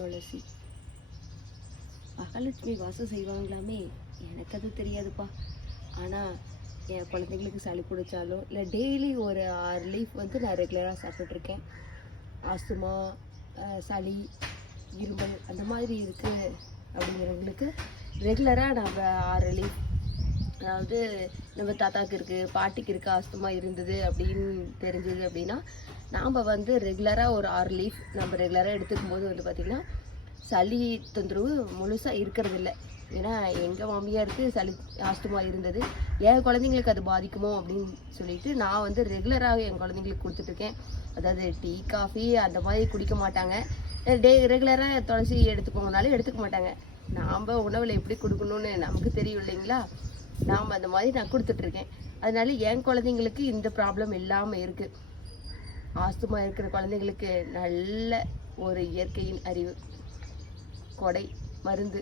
துளசி. மகாலட்சுமி வாசம் செய்வாங்களாமே? எனக்கு அது தெரியாதுப்பா. ஆனால் என் குழந்தைங்களுக்கு சளி பிடிச்சாலும் இல்லை டெய்லி ஒரு ஆறு லீஃப் வந்து நான் ரெகுலராக சாப்பிட்ருக்கேன் ஆஸ்துமா சளி இருமல் அந்த மாதிரி இருக்குது அப்படிங்கிறவங்களுக்கு ரெகுலராக நம்ம ஆறு லீஃப் அதாவது நம்ம தாத்தாக்கு இருக்குது பாட்டிக்கு இருக்குது ஆஸ்துமா இருந்தது அப்படின்னு தெரிஞ்சது அப்படின்னா நாம் வந்து ரெகுலராக ஒரு ஆறு லீஃப் நம்ம ரெகுலராக எடுத்துக்கும் போது வந்து பார்த்திங்கன்னா சளி தொந்தரவு முழுசாக இருக்கிறது இல்லை ஏன்னா எங்கள் மாமியாருக்கு சளி ஆஸ்துமா இருந்தது. என் குழந்தைங்களுக்கு அது பாதிக்குமோ அப்படின்னு சொல்லிட்டு நான் வந்து ரெகுலராக என் குழந்தைங்களுக்கு கொடுத்துட்ருக்கேன் அதாவது டீ காஃபி அந்த மாதிரி குடிக்க மாட்டாங்க. டே ரெகுலராக துளசி எடுத்துக்கோங்கனாலும் எடுத்துக்க மாட்டாங்க. நாம் உணவில் எப்படி கொடுக்கணும்னு நமக்கு தெரியும் இல்லைங்களா? நாம் அந்த மாதிரி நான் கொடுத்துட்ருக்கேன் அதனால என் குழந்தைங்களுக்கு இந்த ப்ராப்ளம் இல்லாமல் இருக்குது ஆஸ்துமா இருக்கிற குழந்தைங்களுக்கு நல்ல ஒரு இயற்கையின் அறிவு கொடை மருந்து.